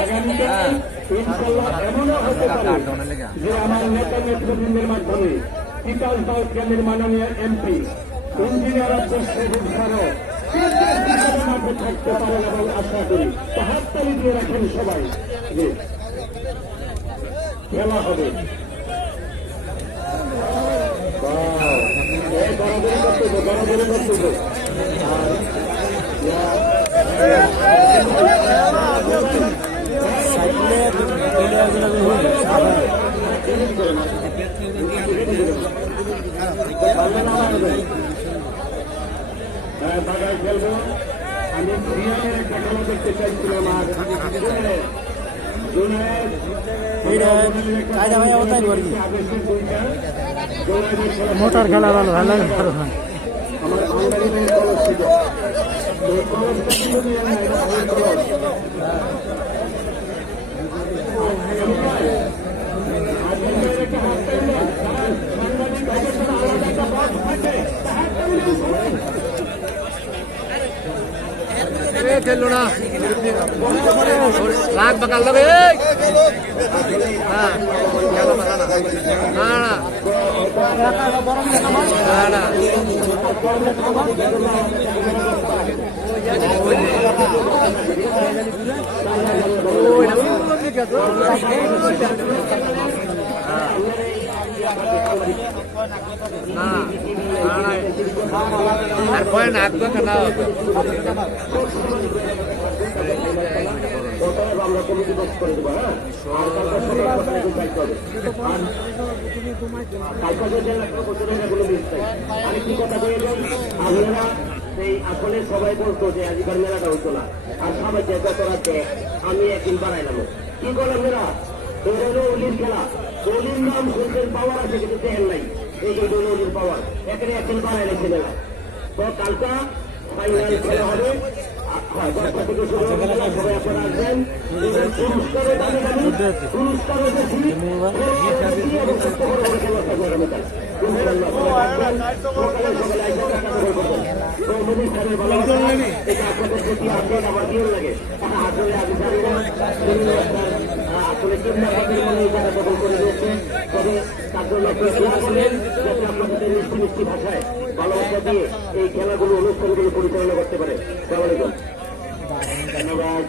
আগামীকাল ইনশাআল্লাহ এমনও হতে পারে যে আমার নেতা নেতৃবৃন্দের মাধ্যমে তিতাস বাউৎকালের মাননীয় এমপি ইঞ্জিনিয়ার আব্দুল শহীদ স্যারও মাঠে থাকতে পারেন এবং আশা করি হাততালি দিয়ে রাখেন সবাই যে খেলা হবে। বরাবরই করতেছে বরাবরই করতেছে বাগায় খেলবো। আমি সিয়ামের একটা খেলা দেখতে চাইছিলাম আর মোটর খেলা ভালো ভালো আমার অনলাইনে কলেজ ছিল খেললো না রাগ বাকাল দেবে আর কয় না একদম খেলা হবে আমরা কমিটি বক্স করে দেবো। হ্যাঁ আরেকটি কথা বলে আপনারা সেই আসলে সবাই বলতো যে আজিকার মেলাটা হতো না আর সবাই যে যত রাতে আমি একদিন বাড়াইলাম কি করলাম মেলা অলির খেলা অলির নাম শুনছেন পাওয়ার আছে কিন্তু দেখেন নাই এই অলির পাওয়ার এখানে একদিন বাড়াই রেখে মেলা তো কালকা ফাইনাল খেলা হবে। আসলে দখল করে দিয়েছে তবে তার জন্য যাতে আপনাদের মিষ্টি ভাষায় ভালোবাসা দিয়ে এই খেলাগুলো অনুষ্ঠানগুলো পরিচালনা করতে পারে। ধন্যবাদ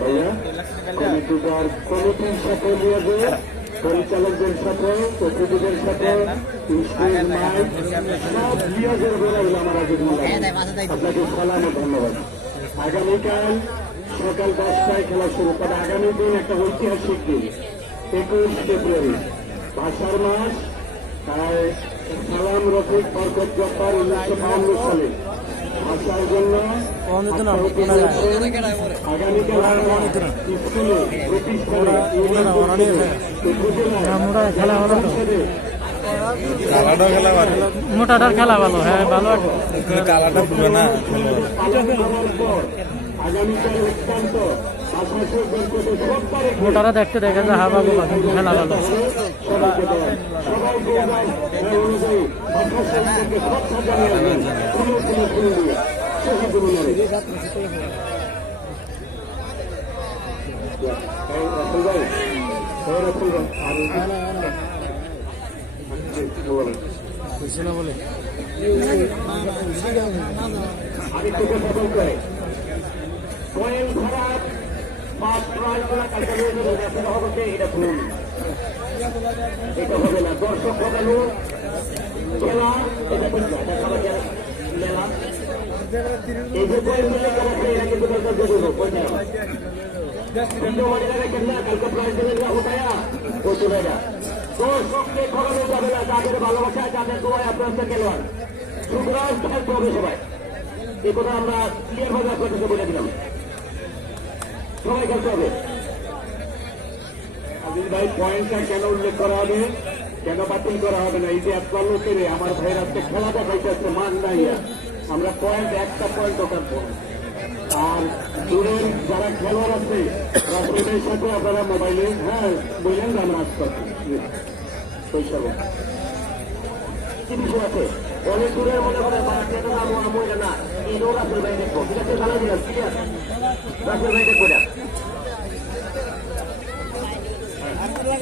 ভাইয়া কমিটির সাথে নিয়ে পরিচালকদের সাথে অতিথিদের সাথে সব নিয়োগের বেড়াইল আমার আপনাকে সালামে ধন্যবাদ। আগামীকাল সকাল 10টায় খেলা শুরু করে। আগামী দিন একটা ঐতিহাসিক দিন 21 ফেব্রুয়ারি ভাষার মাস। সালাম রফিক বরকত জব্বার 1952 সালে ভাষার জন্য আগামীকাল স্কুলে মোটাটার খেলা ভালো। হ্যাঁ ভালো কালাটা পুরো না মোটারা দেখতে দেখে যে হাবা গোলা কিন্তু খেলা ভালো। বলে কয়েল খারাপ এটা ভুল, এটা হবে না। দর্শক ঢোকানো খেলা এটা মেলা এই যে কয়েল মিলে খেলা এটা কিন্তু কালকে প্রাইজ দেবেন না উঠায়া প্রচুর দর্শককে ঠকানো যাবে না। যাদের ভালোবাসায় যাদের দোয়ায় আপনার খেলোয়াড় সুতরাং থাকতে হবে সবাই। এই কথা আমরা ক্লিয়ার ভাবে আপনাদেরকে বলে দিলাম। সবাই খেলতে হবে। আজিজ ভাই পয়েন্টটা কেন উল্লেখ করা হবে, কেন বাতিল করা হবে না? এই যে আপনার লোকের আমার ভাইয়ের আজকে খেলা দেখাইতে আসছে মান নাই, আমরা পয়েন্ট একটা পয়েন্ট কাটবো। আর দূরের যারা খেলোয়াড় আছে রাজনীতির সাথে আপনারা মোবাইলে বললেন যে আমরা আসতে পারছি কি বিষয় আছে অনেক দূরের মনে করে না এই রোগ আছে দেখবো ঠিক আছে রাসেল ভাইকে করে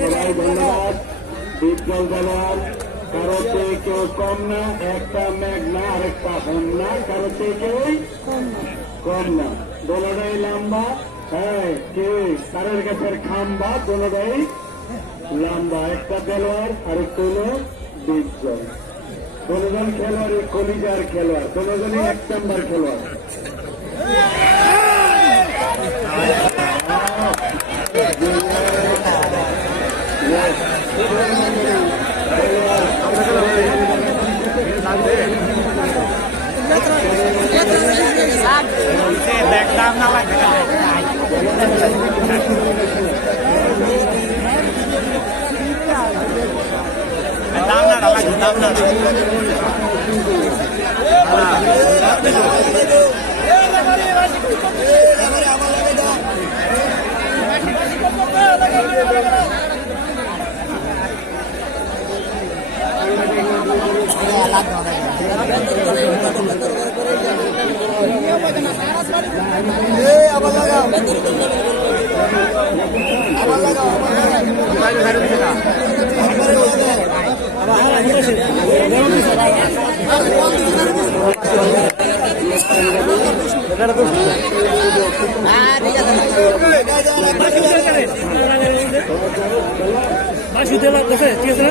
সবাই ধন্যবাদ। বিজ্ঞান জানান কারো থেকে কেউ কম না, একটা মেঘ না আরেকটা হন না, কারো থেকে কেউই কম না, দোনোটাই লম্বা। হ্যাঁ কে তারের গাছের খাম্বা, দোনোটাই লম্বা। একটা খেলোয়াড় আরেকটা হলো বিজ্ঞান। দোনোজন খেলোয়াড়ই কলিজার খেলোয়াড়, দোনোজনই 1 নম্বর খেলোয়াড়। দেখলাম না লাগে মাসি দেওয়া ঠিক আছে